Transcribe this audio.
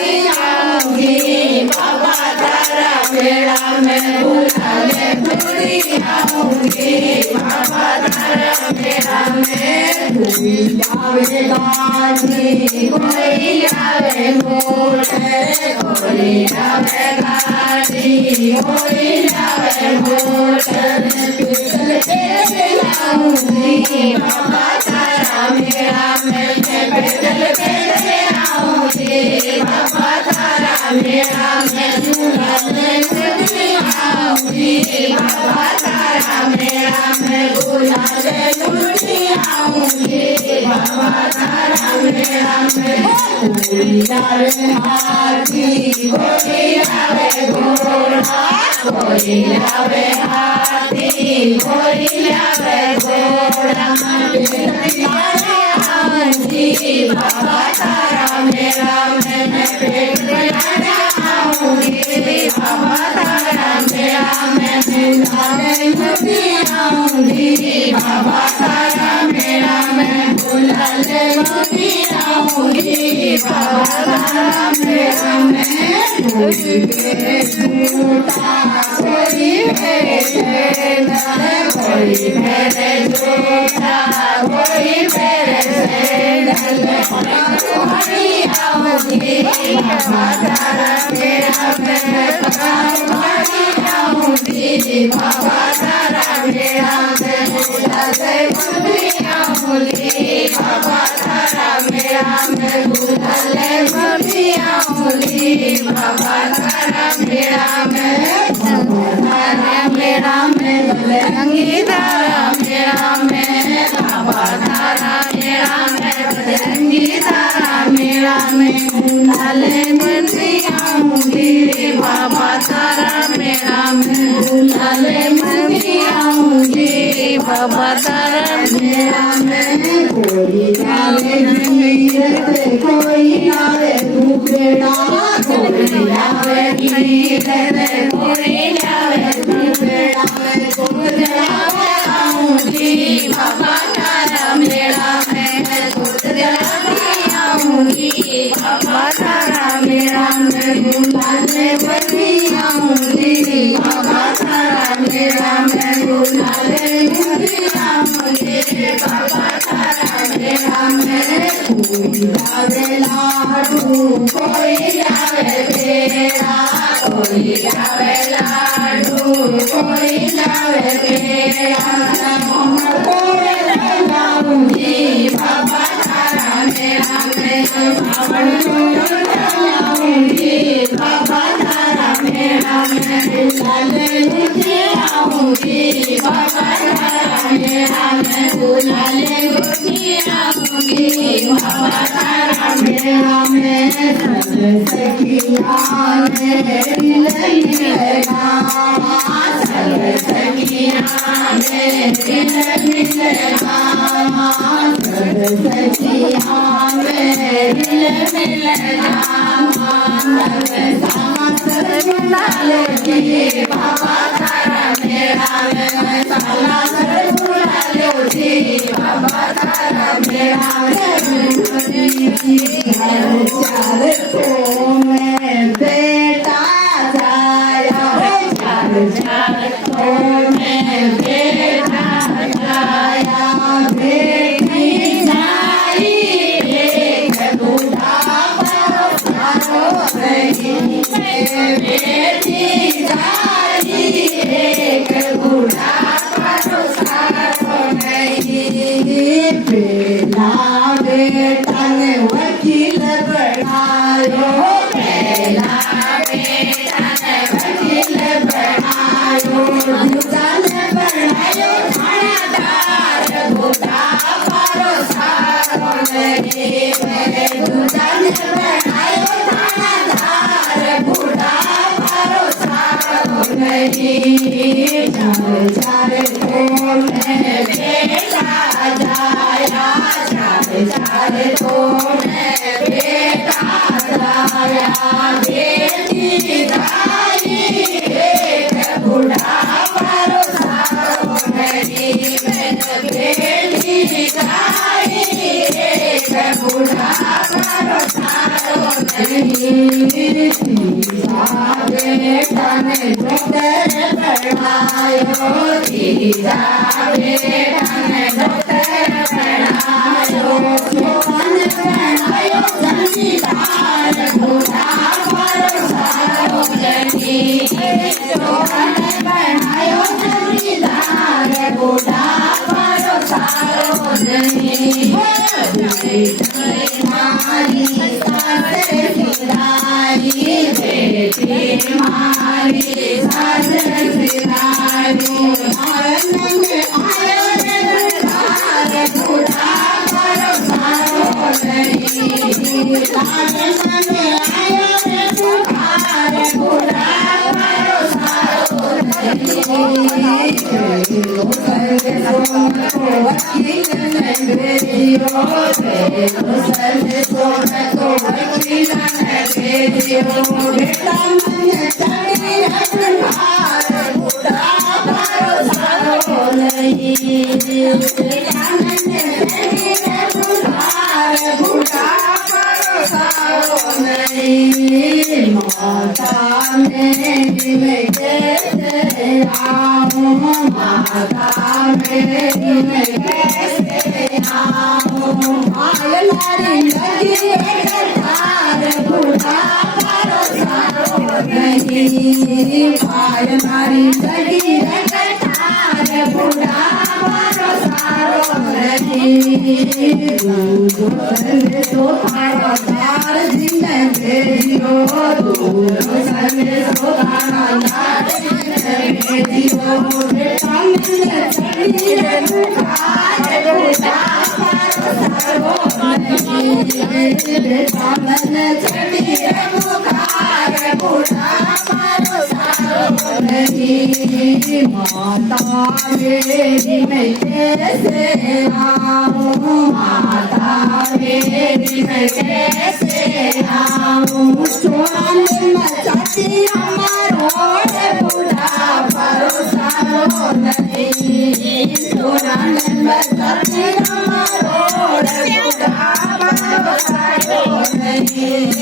आऊंगी बाबा तारा मेला में गुलाले पूरी आऊंगी बाबा तारा मेला में कोई आवे गाड़ी कोई आवे मोटर कोई आवे गाड़ी कोई आवे मोटर पैदल पैदल आऊंगी बाबा तारा मेला में पैदल पैदल आऊंगी बाबा तारा मेला में गुलाले पूरी आऊंगी बाबा तारा मेला में गुलाले पूरी आऊंगी बाबा तारा मेला में कोई आवे हाथी कोई आवे घोड़ा कोई आवे हाथी कोई आवे घोड़ा आऊंगी बाबा तारा मेला में पैदल आऊंगी बाबा तारा मेला में गुलाले पूरी आऊंगी बाबा तारा मेला में गुलाले पूरी आऊंगी बाबा तारा मेला में कोई मेरे जूता कोई मेरे सैंडल कोई मेरे जूता कोई मेरे सैंडल तुम्हारी आऊंगी बाबा तारा मेला में तुम्हारी आऊंगी बाबा तारा मेला में गुलाले पूरी आऊंगी बाबा तारा मेला में गुलाले पूरी आऊंगी बाबा तारा मेला में तारा मेला में बजरंगी तारा मेला में बाबा तारा मेला में बजरंगी तारा मेला में गुलाले पूरी आऊंगी बाबा तारा मेला में गुलाले पूरी आऊंगी बाबा तारा मेला में कोई आवे नीले कोई आवे दुपेड़ा कोई आवे नीले कोई आवे दुपेड़ा कोई आवे आऊंगी बाबा तारा मेला में कोई आऊंगी बाबा तारा मेला में गुलाले पूरी आऊंगी बाबा तारा मेला में गुलाले पूरी आऊंगी बाबा तारा मेला में कोई आवे लाडू कोई आवे पेड़ा कोई आवे लाडू कोई आवे पेड़ा कोई लाऊंगी बाबा तारा मेला में आऊंगी बाबा तारा मेला में गुलाले पूरी आऊंगी बाबा तारा मेला में गुलाले पूरी आऊंगी बाबा तारा मेला में सखिया में दिल मिलेगा सखिया में दिल मिलेगा सखिया में दिल मिलेगा गुलाले बाबा तारा मेला में साला गुलाले बाबा तारा मेला में चार को में बेटा जाया चार को में बेटा जाया बेटी जाई एक बूढ़ा परो नहीं बेटी जाई एक बूढ़ा परो नहीं बेला बेटा ने वकील बनायो बेला बेटा ने वकील बनायो दूजा ने बनायो थानादार बूढ़ा परो सारो नहीं दूजा ने बनायो थानादार बूढ़ा परो सारो नहीं चार चार को में बेटा जाया चार को में बेटा जाया बेटी जाई एक बूढ़ा परो सारो नहीं बेटी जाई एक बूढ़ा परो सारो नहीं નહીં ત્રીજા બેટાને ડોક્ટર ભણાયો ત્રીજા બેટાને ડોક્ટર ભણાયો છોકરાને ભણાયો જમીદાર ઘોડા પર સારો નહીં છોકરાને ભણાયો જમીદાર ઘોડા પર સારો નહીં મારી સાસરે સિધારી બેટી મારી સાસરે સિધારી આનંદ આયો રે દરબાર ઘોડા પર સારો નહીં આનંદ આયો રે દરબાર ઘોડા પર સારો નહીં માતા મેરી कैसे आऊं माता मेरी मैं कैसे आऊं आयलारी लगी कठार बूढ़ा करो सारो नहीं आयलारी लगी कठार बूढ़ा करो सारो नहीं तो थारो तार जिंदगी हो दूर संग सो तारा तार जिंदगी हो बेटा मैंने चली रे बुखार बूढ़ा करो सारो नहीं बेटा मैंने चली रे बुखार बूढ़ा करो सारो नहीं माता मेरी मैं कैसे आऊं माता मेरी मैं कैसे आऊं सोनाने मचाती हमारो बूढ़ा भरोसा नहीं सोनाने मचाती हमारो बूढ़ा भरोसा नहीं